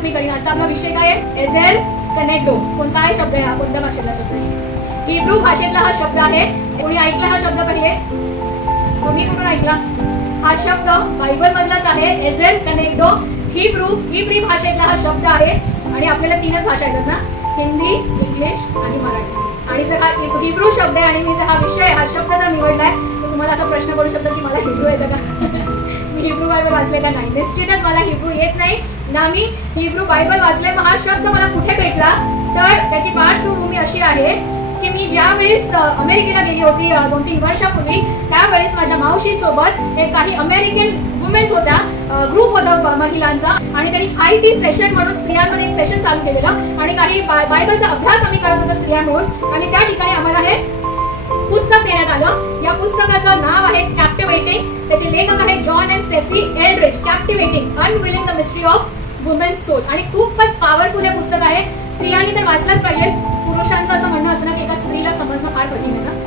सुरुवात मी करीन. आजचा आपला विषय काय आहे? एझेर कनेक्टो. कोणता आहे शब्द आहे हा? कोणत्या भाषेतला शब्द आहे? हिब्रू भाषेतला हा शब्द आहे. कोणी ऐकला हा शब्द पहिले? कोणी कुठून ऐकला? हा शब्द बायबल मधलाच आहे. एझेर कनेक्टो हिब्रू भाषेतला हा शब्द आहे. आणि आपल्याला 3च भाषा येतात ना, हिंदी, इंग्लिश आणि मराठी. आणि जर हा हिब्रू शब्द आहे आणि मी जर हा विषय हा शब्द जर निवडलाय तर तुम्हाला असा प्रश्न पडू शकतो की मला हिब्रू येतं का? मी हिब्रू बायबल वाचले का? नाही, निश्चितच मला हिब्रू येत नाही ना. मी हिब्रू बायबल वाचले. मग हा शब्द मला कुठे भेटला? तर त्याची पार्श्वभूमी अशी आहे की मी ज्यावेळेस अमेरिकेला गेली होती 2-3 वर्षापूर्वी, त्यावेळेस माझ्या मावशी सोबत एक काही अमेरिकन वुमेन्स होत्या, ग्रुप होता महिलांचा. आणि त्यांनी हाय टी सेशन म्हणून स्त्रियांमध्ये एक सेशन चालू केलेलं आणि काही बायबलचा अभ्यास आम्ही करत होतो स्त्रिया म्हणून. आणि त्या ठिकाणी आम्हाला हे पुस्तक देण्यात आलं. या पुस्तकाचं नाव आहे कॅप्टिवेटिंग. त्याचे लेखक आहे John and Stacy Eldredge. Captivating unveiling the mystery of women's soul. आणि खूपच पॉवरफुल हे पुस्तक आहे. स्त्रियांनी तर वाचलंच पाहिजे. पुरुषांचं असं म्हणणं असं ना की एका स्त्रीला समजणं फार कठीण आहे ना.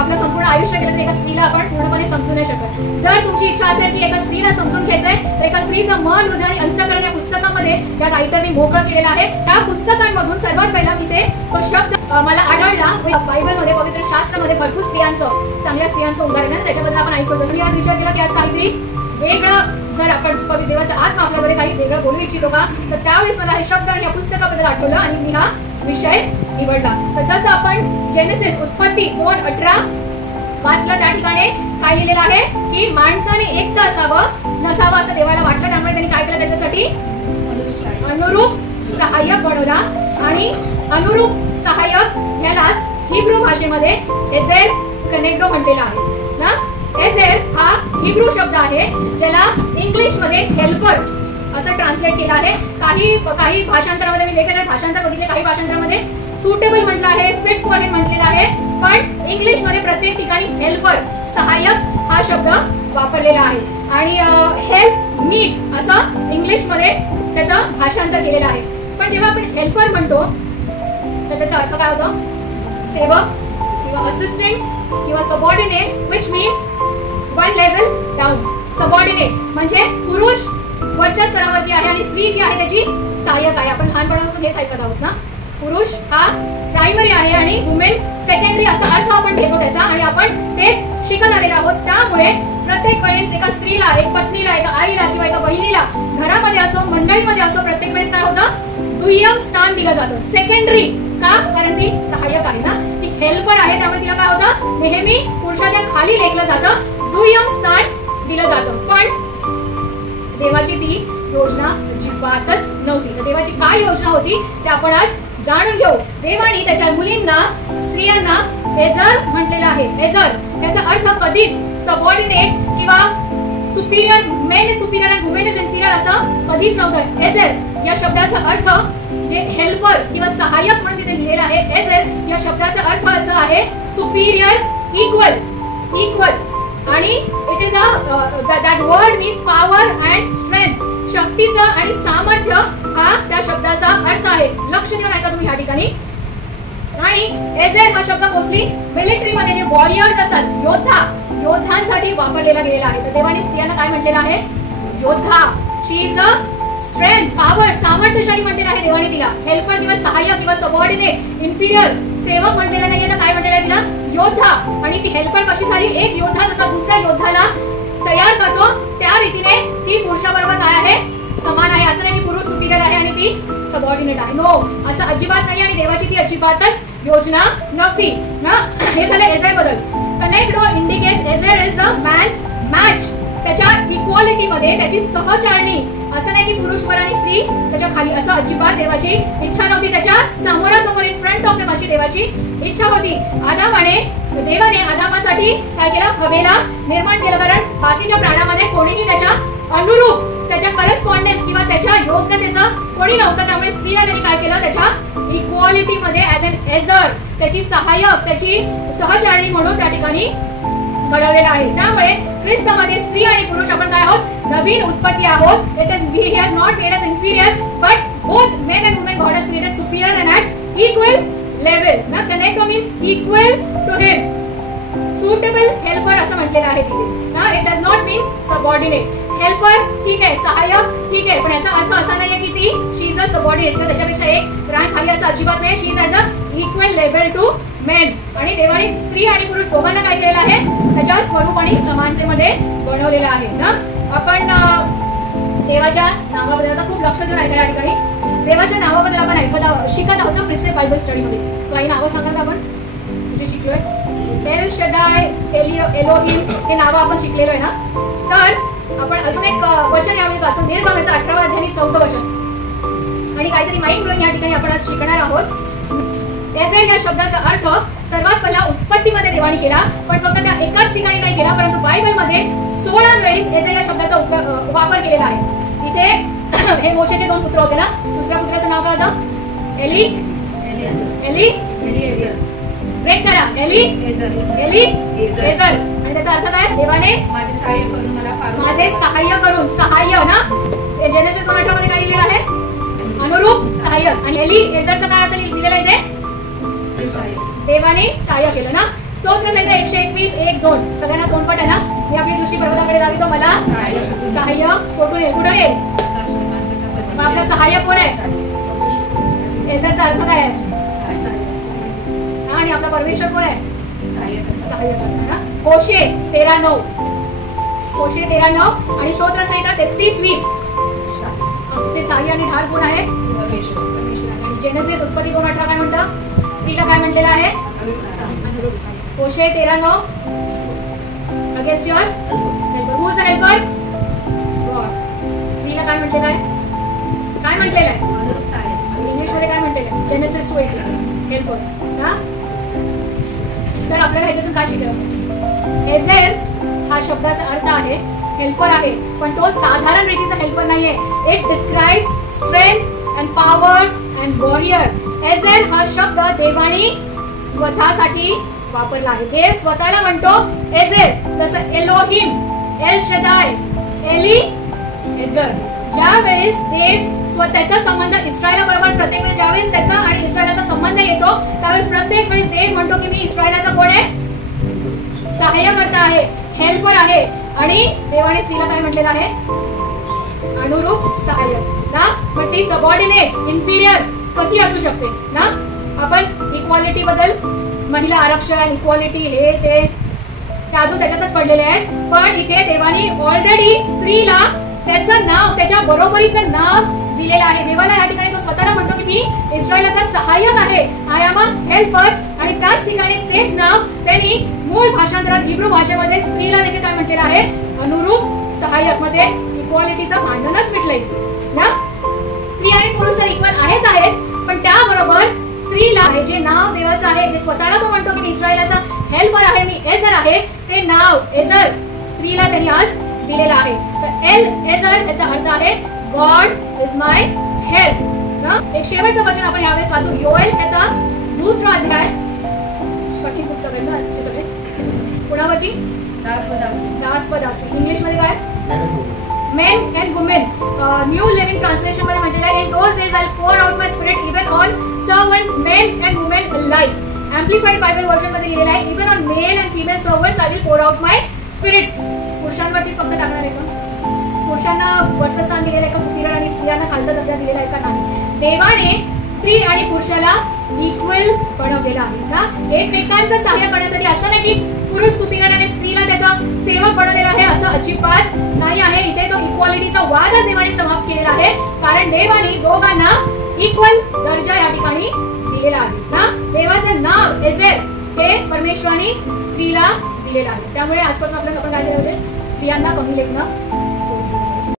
आपलं संपूर्ण आयुष्य गेलं तर एका स्त्रीला आपण पूर्णपणे समजू नाही शकत. जर तुमची इच्छा असेल की एका स्त्रीला समजून घ्यायचंय तर एका स्त्रीचं मन, हृदय आणि अंतःकरण या पुस्तकामध्ये त्या रायटरने मोकळं केलेलं आहे. त्या पुस्तकांमधून सर्वात पहिला तिथे तो शब्द मला आढळला. बायबलमध्ये, पवित्र शास्त्रामध्ये भरपूर स्त्रियांचं, चांगल्या स्त्रियांचं उदाहरण आहे. त्याच्याबद्दल आपण ऐकतो. जसं मी आज विचार केला की आज काहीतरी वेगळं, जर आपण देवाचा आत्मा आपल्याकडे काही वेगळं बोलू इच्छितो का, तर त्यावेळेस मला हे शब्द आणि या पुस्तकाबद्दल आठवलं आणि मी हा विषय निवडला. तर जसं आपण जेनेसिस उत्पत्ती 2:18 वाचलं, त्या ठिकाणी काय लिहिलेलं आहे की माणसाने एकटं असावं नसावं असं देवाला वाटलं. त्यामुळे त्यांनी काय केलं? त्याच्यासाठी अनुरूप सहाय्यक बनवला. आणि अनुरूप सहाय्यक यालाच हिब्रू भाषेमध्ये एझेर कनेक्टो म्हटलेला आहे ना. एझेर हा हिब्रू शब्द आहे ज्याला इंग्लिशमध्ये हेल्पर असं ट्रान्सलेट केलं आहे. काही भाषांतरामध्ये मी वेगवेगळे भाषांतर बघितले. काही भाषांतरामध्ये सुटेबल म्हटलं आहे, फिट फॉर हिम म्हटलेलं आहे. पण इंग्लिशमध्ये प्रत्येक ठिकाणी हेल्पर, सहाय्यक हा शब्द वापरलेला आहे. आणि हेल्प मीट असं इंग्लिशमध्ये त्याचं भाषांतर केलेलं आहे. पण जेव्हा आपण हेल्पर म्हणतो तर त्याचा अर्थ काय होतो? सेवक किंवा असिस्टंट किंवा subordinate, which means one level down. Subordinate म्हणजे पुरुष वरच्या स्तरावरती आहे आणि स्त्री जी आहे त्याची सहाय्यक आहे. आपण लहानपणापासून हेच ऐकत आहोत ना. पुरुष हा प्रायमरी आहे आणि वुमेन सेकंडरी असा अर्थ आपण घेतो त्याचा. आणि आपण तेच शिकत आलेलो आहोत. त्यामुळे प्रत्येक वेळेस एका स्त्रीला, एक पत्नीला, एका आईला किंवा एका बहिणीला, घरामध्ये असो मंडळीमध्ये असो, प्रत्येक वेळेस काय होतं? दुय्यम स्थान दिलं जातं. सेकंडरी का? कारण ती सहाय्यक आहे ना, ती हेल्पर आहे. त्यामुळे तिला काय होतं? नेहमी पुरुषाच्या खाली लेखलं जातं, दुय्यम स्थान दिलं जातं. पण देवाची ती योजना अजिबातच नव्हती. तर देवाची काय योजना होती ते आपण आज जाणून घेऊ. देवाने त्याच्या मुलींना, स्त्रियांना एझर म्हटलेलं आहे. एझर त्याचा अर्थ कधीच सबऑर्डिनेट किंवा Superior, main is Superior and women is inferior असं कधीच नव्हतं. एझर या शब्दाचा अर्थ जे हेल्पर किंवा सहाय्यक म्हणून तिथे लिहिलेला आहे, एझर या शब्दाचा अर्थ असा आहे सुपिरियर, इक्वल. आणि it is that word means power and strength. शक्तीचं आणि सामर्थ्य हा त्या शब्दाचा अर्थ आहे. लक्ष देऊन ऐका तुम्ही ह्या ठिकाणी. आणि एझेर हा शब्द मोस्टली मिलिटरीमध्ये जे वॉरियर्स असतात, योद्धांसाठी वापरलेला गेलेला आहे. तर देवाने स्त्रियांना काय म्हटलेलं आहे? योद्धा. शी इज अ स्ट्रेंथ, पॉवर, सामर्थ्यशाली म्हटलेलं आहे देवाने तिला. हेल्पर किंवा सहाय्यक किंवा सबऑर्डिनेट, इन्फिरियर, सेवक म्हटलेलं नाहीये. तर काय म्हटलेलं आहे तिला? योद्धा. आणि ती हेल्पर कशी झाली? एक योद्धा जसा दुसऱ्या योद्धाला तयार करतो त्या रीतीने ती पुरुषाबरोबर काय आहे? समान आहे. असं नाही की पुरुष सुपिरियर आहे आणि ती सबऑर्डिनेट आहे. नो, असं अजिबात नाही. आणि देवाची ती अजिबातच योजना नव्हती ना. हे झालं एझेर बद्दल. कनेक्टो इंडिकेट्स एझेर इज द मॅन्स मॅच. त्याच्या इक्वालिटीमध्ये त्याची सहचारणी. असं नाही की पुरुषवर आणि स्त्री त्याच्या खाली, असं अजिबात देवाची इच्छा नव्हती. त्याच्या समोरासमोर इन फ्रंट ऑफ हिम अशी देवाची इच्छा होती. देवाने आदामासाठी काय केलं? हवेला निर्माण केलं. कारण बाकीच्या प्राण्यामध्ये कोणीही त्याच्या अनुरूप, त्याच्या करस्पॉन्डन्स किंवा त्याच्या योग्यतेचं कोणी नव्हतं. त्यामुळे स्त्रीला त्यांनी काय केलं? त्याच्या इक्वालिटीमध्ये ऍज एन एझर, त्याची सहाय्यक, त्याची सहचारणी म्हणून त्या ठिकाणी घडवलेला आहे. त्यामुळे ख्रिस्तामध्ये स्त्री आणि पुरुष आपण काय आहोत? नवीन उत्पत्ती आहोत. It is he has not made us inferior but both men and women God has created superior and at equal level. ना connect means equal to him. suitable helper असं म्हटलेलं आहे तिथे ना. it does not mean subordinate. Helper ठीक आहे, सहाय्यक ठीक आहे, पण याचा अर्थ असा नाहीये की ती she is सबऑर्डिनेट किंवा त्याच्यापेक्षा एक रँक खाली असं अजिबात नाही. She is at the equal level to men. आणि देवाने स्त्री आणि पुरुष दोघांना काय केलेलं आहे, त्याच्या स्वरूप आणि समानतेमध्ये बनवलेलं आहे ना. आपण देवाच्या नावाबद्दल आता खूप लक्ष देऊन ऐका या ठिकाणी. देवाच्या नावाबद्दल आपण शिकत आहोत ना प्रिसेप्ट बायबल स्टडीमध्ये. काही नावं सांगा का आपण म्हणजे शिकलोय. एल शदाय, एलोहिम हे नावं आपण शिकलेलो आहे ना. तर आपण अजून एक वचन यावेळेस वाचून निर्गमाचं 18 अध्याय 4 वचन आणि काहीतरी माइंड ब्लोइंग या ठिकाणी आपण आज शिकणार आहोत. एझेर या शब्दाचा अर्थ सर्वात पहिला उत्पत्तीमध्ये देवाने केला, पण फक्त त्या एकाच ठिकाणी नाही केला, परंतु बायबलमध्ये 16 वेळेस एझेर या शब्दाचा वापर केलेला आहे. इथे हे मोशेचे 2 पुत्र होते ना. दुसऱ्या पुत्राचं नाव काय होतं? एली. ब्रेक करा. एलीएझर. आणि त्याचा अर्थ काय? देवाने माझे सहाय्य करून. सहाय्य ना. जेनेसिस 1:18 मध्ये काय लिहिलेलं आहे? अनुरूप सहाय्य. आणि एलीएझरचा काय अर्थ लिहिलेला आहे ते? देवाने सहाय्य केलं ना. स्तोत्र संहिता 121:1-2 सगळ्यांना तोंडपट आहे ना. मी आपली दृष्टी पर्वताकडे लावी तो मला सहाय्य कुठून येईल? आपलं सहाय्य कोण आहे? एझरचा अर्थ काय आहे? आणि आपला परमेश्वर कोण आहे? सहाय्य करणारा. होशे 13:9 आणि स्तोत्र संहिता 33:20 आमचे सहाय्य आणि ढाल कोण आहे? परमेश्वर. आणि जेनेसिस उत्पत्ती 2:18 काय म्हणतं? स्त्रीला काय म्हटलेलं आहे? होशे 13:9 against your helper. Who is the helper? God. स्त्रीला काय म्हटलेलं आहे? काय म्हटलेलं आहे? इंग्लिश मध्ये काय म्हटलेलं आहे? जेनेसिस 2:18 हेल्पर ना. तर आपल्याला ह्याच्यातून काय शिकलं? एझेर हा शब्दाचा अर्थ आहे हेल्पर आहे, पण तो साधारण रीतीचा हेल्पर नाहीये. It describes strength and power and warrior. एझेर हा शब्द देवाने स्वतःसाठी वापरला आहे. देव स्वतःला म्हणतो एझेर. जसं एलोहिम, एल शदाय, एलीएझर. ज्या वेळेस देव स्वतःचा संबंध इस्रायला बरोबर प्रत्येक वेळेस ज्यावेळेस त्याचा आणि इस्रायलाचा संबंध येतो त्यावेळेस प्रत्येक वेळेस देव म्हणतो की मी इस्रायलाचा कोण आहे? सहाय्यकर्ता आहे, हेल्पर आहे. आणि देवाने स्त्रीला काय म्हटलेलं आहे? अनुरूप सहाय्यक ना. पण ती सबऑर्डिनेट, इन्फिरियर कशी असू शकते ना. आपण इक्वालिटी बद्दल, महिला आरक्षण, इक्वालिटी हे ते अजून त्याच्यातच पडलेले आहेत. पण इथे देवाने ऑलरेडी स्त्रीला त्याचं नाव, त्याच्या बरोबरीचं नाव दिलेलं आहे. देवाला या ठिकाणी तो स्वतःला म्हणतो की मी इस्रायलाचा सहाय्यक आहे. I am a helper. आणि त्याच ठिकाणी तेच नाव त्यांनी मूळ भाषांतरात हिब्रू भाषेमध्ये स्त्रीला देखील काय म्हटलेलं आहे? अनुरूप सहाय्यक. मध्ये इक्वालिटीचं भांडणच मिटलंय ना. स्त्री आणि पुरुष तर इक्वल आहेच आहेत, पण त्याबरोबर स्त्रीला हे जे नाव देवाचं आहे, जे स्वतःला तो म्हणतो की मी इस्रायलाचा हेल्पर आहे, मी एझर आहे, ते नाव एझर स्त्रीला त्यांनी आज दिलेलं आहे. तर एल-एझर याचा अर्थ आहे गॉड इज माय हेल्प ना. एक शेवटचं वचन आपण यावेळेस वाचू. योएल याचा 2रा अध्याय. कठीण पुस्तक आहे ना आजचे सगळे. पुढावरती दासवदासी. इंग्लिश मध्ये काय? Men and women. New Living Translation मध्ये म्हटलेलं आहे in those days I will pour out my spirit even on servants men and women alike. Amplified Bible version मध्ये लिहिलेलं आहे even on male and female servants I will pour out my spirits. पुरुषांवरतीच फक्त टाकणार आहे का? पुरुषांना वरचं स्थान दिलेलं आहे का सुपीरियर आणि स्त्रियांना खालचा दर्जा दिलेला आहे का? नाही. देवाने स्त्री आणि पुरुषाला इक्वल बनवलेला आहे ना. एकमेकांचं सहाय्य करण्यासाठी. अशा नाही की पुरुष सुपीरियर आणि स्त्रीला त्याचा सेवक बनवलेला आहे, असं अजिबात नाही आहे. इथे तो इक्वालिटीचा वादच देवाने समाप्त केलेला आहे, कारण देवाने दोघांना इक्वल दर्जा या ठिकाणी दिलेला आहे ना. देवाचं नाव एझेर हे परमेश्वराने स्त्रीला दिलेलं आहे. त्यामुळे आजपासून आपण काय केलं पाहिजे? स्त्रियांना कमी लेखणं